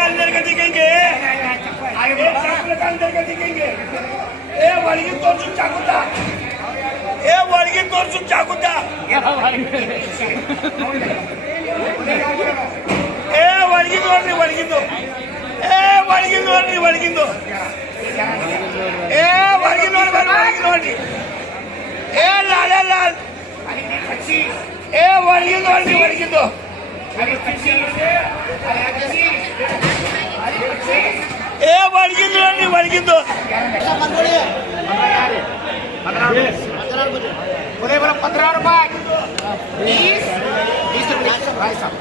अंदर का दिखेंगे अंदर का दिखेंगे वड़गी तोर्सु चाकुता वड़गी तोर्सु चाकुता वड़गी नोड्री वड़गिंदो वड़गी नोड्री वड़गिंदो वड़गी नोड्री लाल लाल वड़गी नोड्री वड़गिंदो वड़गिंदो वड़गिंदो बोले बोलो 15 रुपए 20 रुपए भाई साहब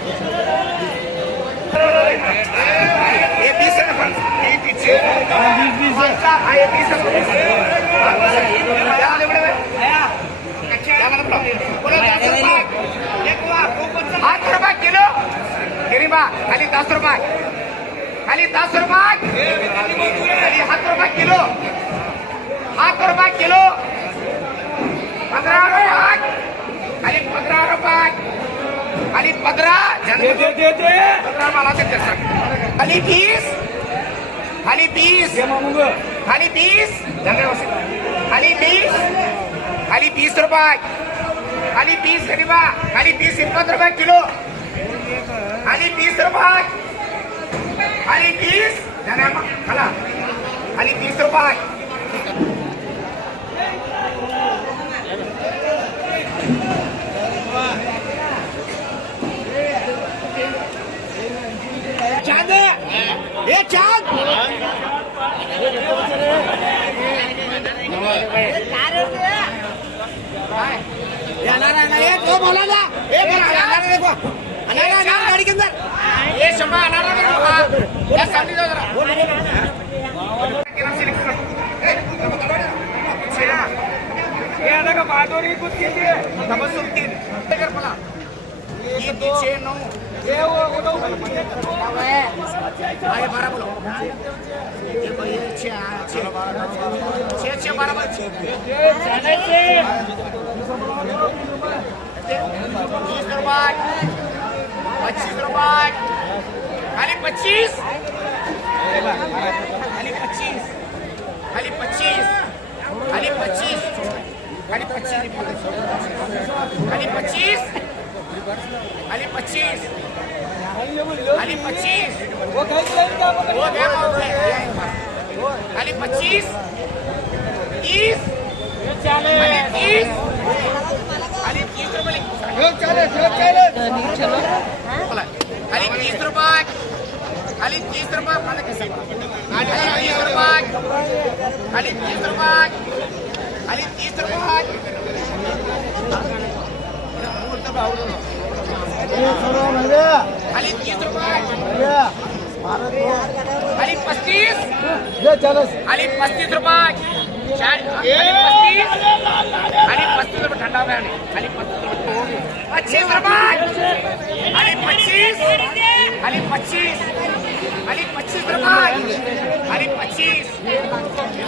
ये 20 रुपए ये पीछे 20 आए 20 रुपए क्या बोले बोले क्या बोले 10 रुपए एक हुआ 8 रुपए किलो गिरीबा खाली 10 रुपए खाली 10 रुपए खाली 7 रुपए किलो 7 रुपए किलो 15 रुपए खाली 15 रुपए खाली 15 15 मला देते खाली 20 खाली 20 खाली 20 खाली 20 खाली 20 रुपए खाली 20 गरीबा खाली 20 20 रुपए किलो खाली 20 रुपए खाली 20 खाला खाली 20 रुपए चांद ये चांद ये तो बोला ना ये देखो अनारा गाड़ी के अंदर ये शंभा अनारा देखो या सामने जाओ जरा ये अलग बादोरी कुछ कीजिए तबस्सुम 3 कर बोला ये 9 ये वो तो आगे 12 बोलो ये भाई 6 12 20 रुपए 25 रुपए खाली 25 खाली 25 खाली 25 खाली 25 खाली 25 खाली 25 खाली 25 खाली 25 वो गया खाली 25 30 खाली 30 रुपए खाली 30 रुपए खाली 30 रुपए खाली 30 रुपए खाली 30 रुपए खाली 30 रुपए खाली 30 रुपए खाली 35 खाली 35 रुपए खाली 35 रुपए ठंडा हो गया खाली 25 रुपए खाली 25 खाली 25 खाली 25 रुपए खाली 25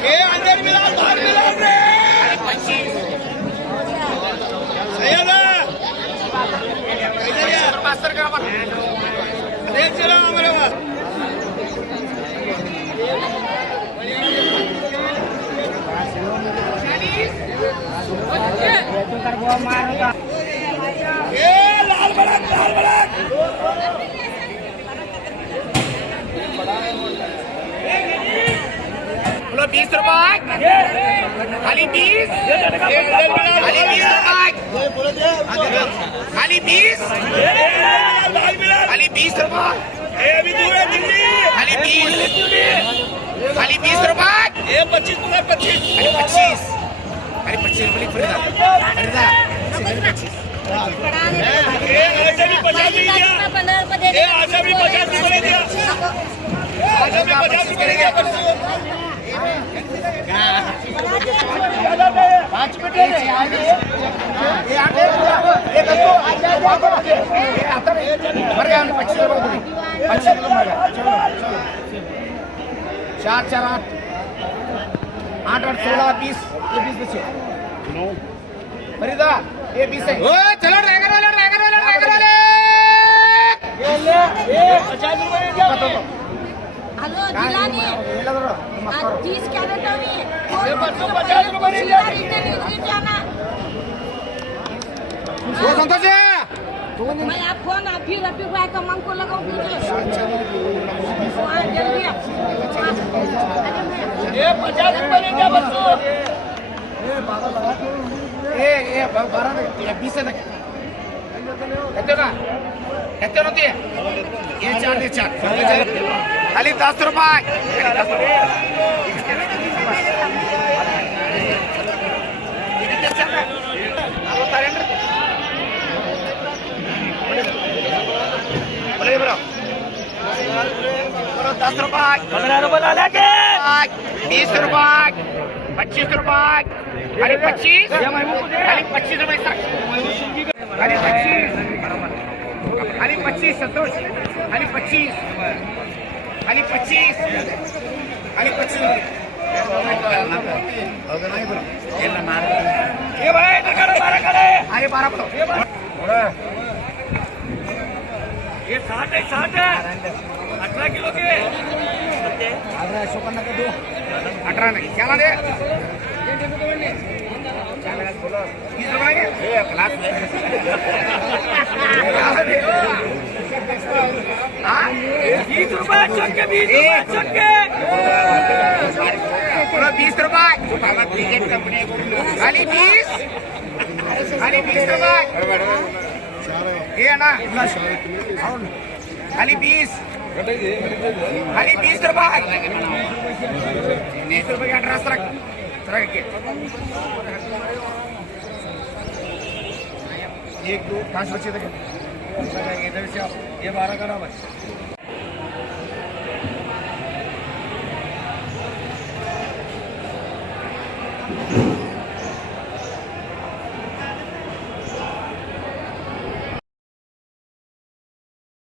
ये अंदर मिला बाहर मिला रे खाली 25 सही है ना इधर मास्टर का मत देख चलो हमारे पास ये लाल बड़क बोलो 20 रुपए खाली 20 खाली 20 रुपए खाली 20 खाली 20 रुपए अभी दूर है दिल्ली खाली 20 खाली 20 रुपए ये 25 खाली 25 खाली 25 रुपए खरीदा खरीदा 25 50 नहीं दिया, 15 रुपए दे ये आशा भी 50 रुपए दिया, आशा भी 50 रुपए दिया। 5 मिनट ये आटे ये देखो ये आता है मर गया 25 रुपए 25 रुपए मर गया। चलो 4 4 8 8 8 16 20 ये 20 बचे फरीदा ये 20 है। ओ चलो ड्रैगन वाले ये ले ये 50 रुपए दे दिया। हेलो जिलानी ये लग रहा आज 30 कैरेट हो रही है ये 50 रुपए दे दिया। जाना वो संतोष है मैं आप फोन अभी रफी भाई का मन को लगाऊं जल्दी ये 50 रुपए दे दिया बच्चों। ये 12 ये 20 है कितने होती है ये 4 खाली 10 रुपए बोले ब्रो 10 रुपए 15 रुपए ला लेके 20 रुपए 25 रुपए खाली 25 रुपए खाली 25 संतोष खाली 25 ये भाई इधर करो 12 करे, आगे 12 बोलो ये 60 है 18 किलो के 18 नहीं क्या दे 30 रुपए के क्लास में 20 रुपए चक्के 20 रुपए चक्के 20 रुपए खाली 20 रुपए ये ना खाली 20 रुपए 20 रुपए का एड्रेस रख के 1 2 5 बच्चे देखे इधर से ये 12 का नाम है